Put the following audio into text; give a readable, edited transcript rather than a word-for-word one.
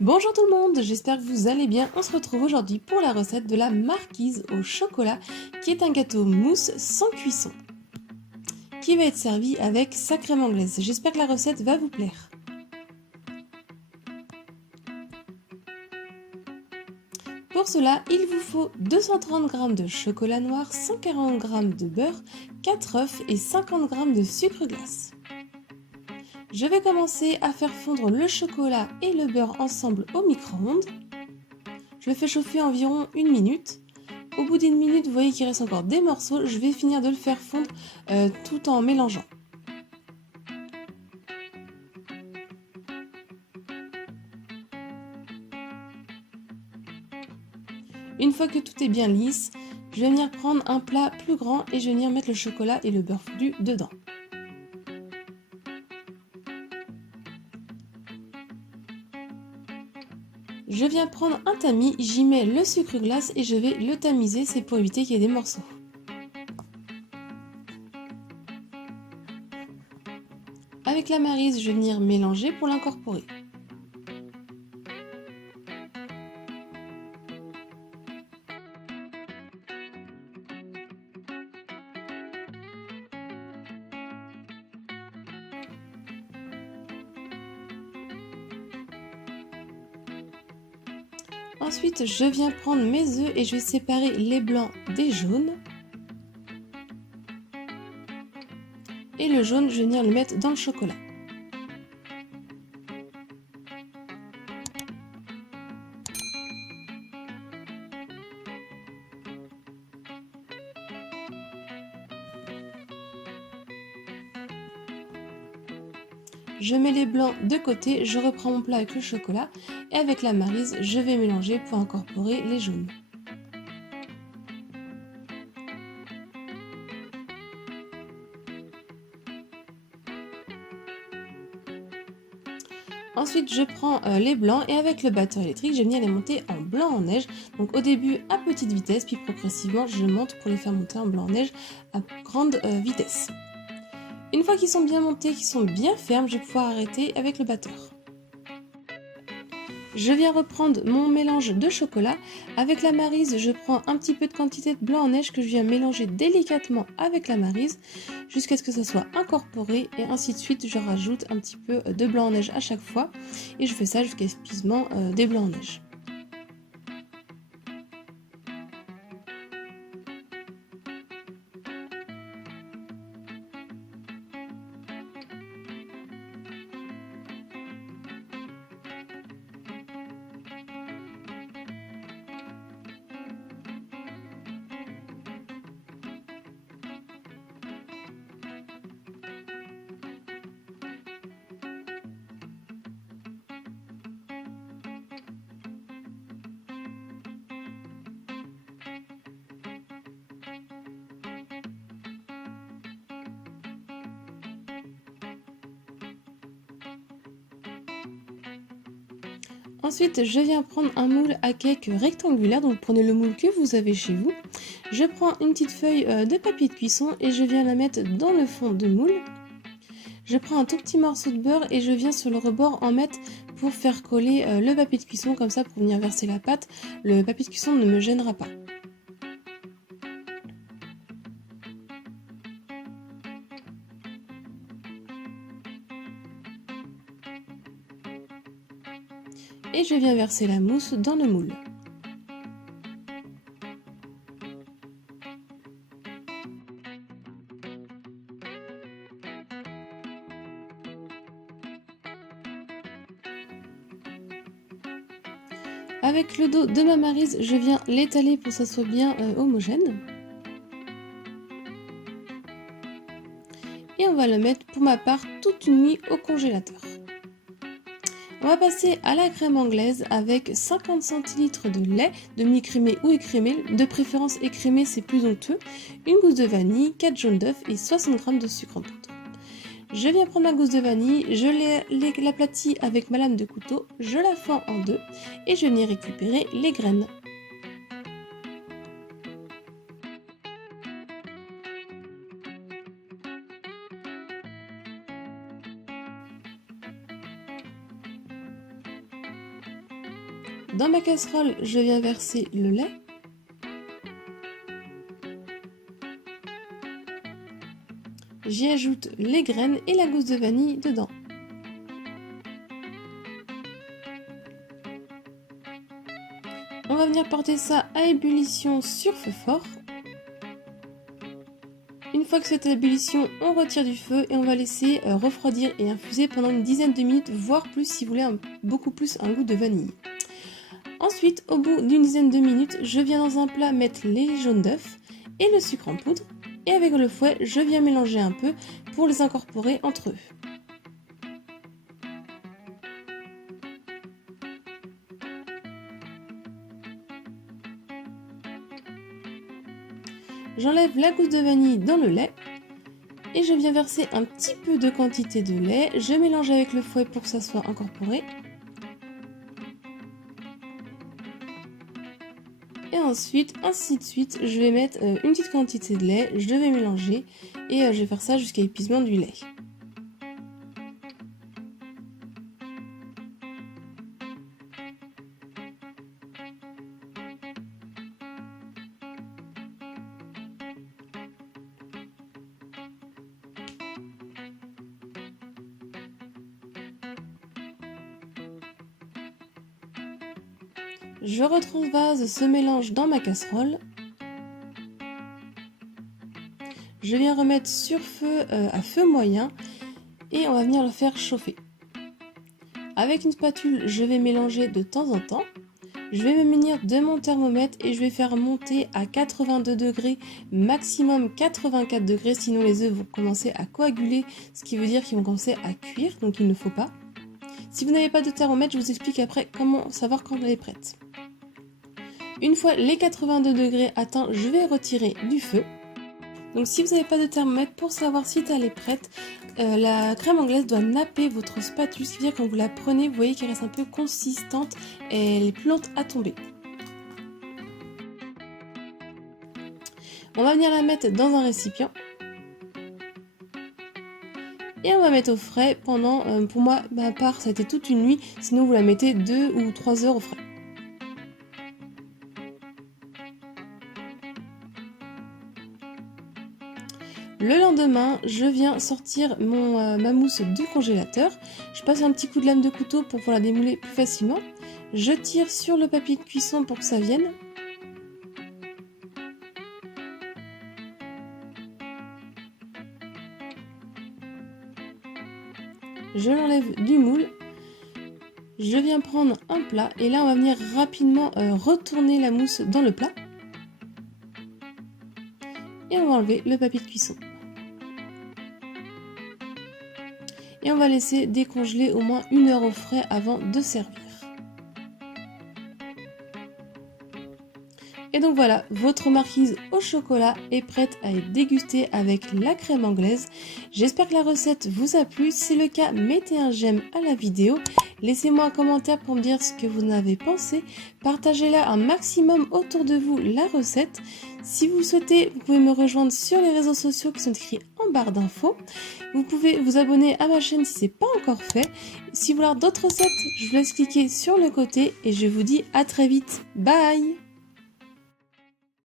Bonjour tout le monde, j'espère que vous allez bien. On se retrouve aujourd'hui pour la recette de la marquise au chocolat, qui est un gâteau mousse sans cuisson, qui va être servi avec sa crème anglaise. J'espère que la recette va vous plaire. Pour cela, il vous faut 230 g de chocolat noir, 140 g de beurre, 4 œufs et 50 g de sucre glace. Je vais commencer à faire fondre le chocolat et le beurre ensemble au micro-ondes. Je le fais chauffer environ 1 minute. Au bout d'une minute, vous voyez qu'il reste encore des morceaux. Je vais finir de le faire fondre tout en mélangeant. Une fois que tout est bien lisse, je vais venir prendre un plat plus grand et je vais venir mettre le chocolat et le beurre fondu dedans. Je viens prendre un tamis, j'y mets le sucre glace et je vais le tamiser, c'est pour éviter qu'il y ait des morceaux. Avec la maryse, je vais venir mélanger pour l'incorporer. Ensuite, je viens prendre mes œufs et je vais séparer les blancs des jaunes. Et le jaune, je vais venir le mettre dans le chocolat. Je mets les blancs de côté, je reprends mon plat avec le chocolat et avec la maryse, je vais mélanger pour incorporer les jaunes. Ensuite, je prends les blancs et avec le batteur électrique, je vais venir les monter en blanc en neige. Donc au début à petite vitesse, puis progressivement, je monte pour les faire monter en blanc en neige à grande vitesse. Une fois qu'ils sont bien montés, qu'ils sont bien fermes, je vais pouvoir arrêter avec le batteur. Je viens reprendre mon mélange de chocolat. Avec la maryse, je prends un petit peu de quantité de blanc en neige que je viens mélanger délicatement avec la maryse jusqu'à ce que ça soit incorporé et ainsi de suite. Je rajoute un petit peu de blanc en neige à chaque fois et je fais ça jusqu'à l'épuisement des blancs en neige. Ensuite, je viens prendre un moule à cake rectangulaire, donc prenez le moule que vous avez chez vous. Je prends une petite feuille de papier de cuisson et je viens la mettre dans le fond de moule. Je prends un tout petit morceau de beurre et je viens sur le rebord en mettre pour faire coller le papier de cuisson, comme ça pour venir verser la pâte, le papier de cuisson ne me gênera pas. Et je viens verser la mousse dans le moule. Avec le dos de ma maryse, je viens l'étaler pour que ça soit bien homogène. Et on va le mettre pour ma part toute une nuit au congélateur. On va passer à la crème anglaise avec 50 centilitres de lait, demi-écrémé ou écrémé, de préférence écrémé, c'est plus onctueux, une gousse de vanille, 4 jaunes d'œufs et 60 g de sucre en poudre. Je viens prendre ma gousse de vanille, je l'aplatis avec ma lame de couteau, je la fends en deux et je viens récupérer les graines. Dans ma casserole, je viens verser le lait. J'y ajoute les graines et la gousse de vanille dedans. On va venir porter ça à ébullition sur feu fort. Une fois que c'est à ébullition, on retire du feu et on va laisser refroidir et infuser pendant une dizaine de minutes, voire plus si vous voulez beaucoup plus un goût de vanille. Ensuite, au bout d'une dizaine de minutes, je viens dans un plat mettre les jaunes d'œufs et le sucre en poudre. Et avec le fouet, je viens mélanger un peu pour les incorporer entre eux. J'enlève la gousse de vanille dans le lait et je viens verser un petit peu de quantité de lait. Je mélange avec le fouet pour que ça soit incorporé. Et ensuite, ainsi de suite, je vais mettre une petite quantité de lait, je vais mélanger et je vais faire ça jusqu'à épuisement du lait. Je retransvase ce mélange dans ma casserole. Je viens remettre sur feu à feu moyen et on va venir le faire chauffer. Avec une spatule, je vais mélanger de temps en temps. Je vais me munir de mon thermomètre et je vais faire monter à 82 degrés, maximum 84 degrés, sinon les œufs vont commencer à coaguler, ce qui veut dire qu'ils vont commencer à cuire, donc il ne faut pas. Si vous n'avez pas de thermomètre, je vous explique après comment savoir quand elle est prête. Une fois les 82 degrés atteints, je vais retirer du feu. Donc si vous n'avez pas de thermomètre, pour savoir si elle est prête, la crème anglaise doit napper votre spatule, ce qui veut dire que quand vous la prenez, vous voyez qu'elle reste un peu consistante et elle est plus lente à tomber. On va venir la mettre dans un récipient. Et on va mettre au frais pendant, pour moi, ma part, ça a été toute une nuit, sinon vous la mettez 2 ou 3 heures au frais. Le lendemain, je viens sortir ma mousse du congélateur. Je passe un petit coup de lame de couteau pour pouvoir la démouler plus facilement. Je tire sur le papier de cuisson pour que ça vienne. Je l'enlève du moule. Je viens prendre un plat et là on va venir rapidement retourner la mousse dans le plat. Et on va enlever le papier de cuisson. Et on va laisser décongeler au moins 1 heure au frais avant de servir. Et donc voilà, votre marquise au chocolat est prête à être dégustée avec la crème anglaise. J'espère que la recette vous a plu. Si c'est le cas, mettez un j'aime à la vidéo. Laissez-moi un commentaire pour me dire ce que vous en avez pensé. Partagez-la un maximum autour de vous la recette. Si vous souhaitez, vous pouvez me rejoindre sur les réseaux sociaux qui sont écrits en barre d'infos. Vous pouvez vous abonner à ma chaîne si ce n'est pas encore fait. Si vous voulez d'autres recettes, je vous laisse cliquer sur le côté et je vous dis à très vite. Bye!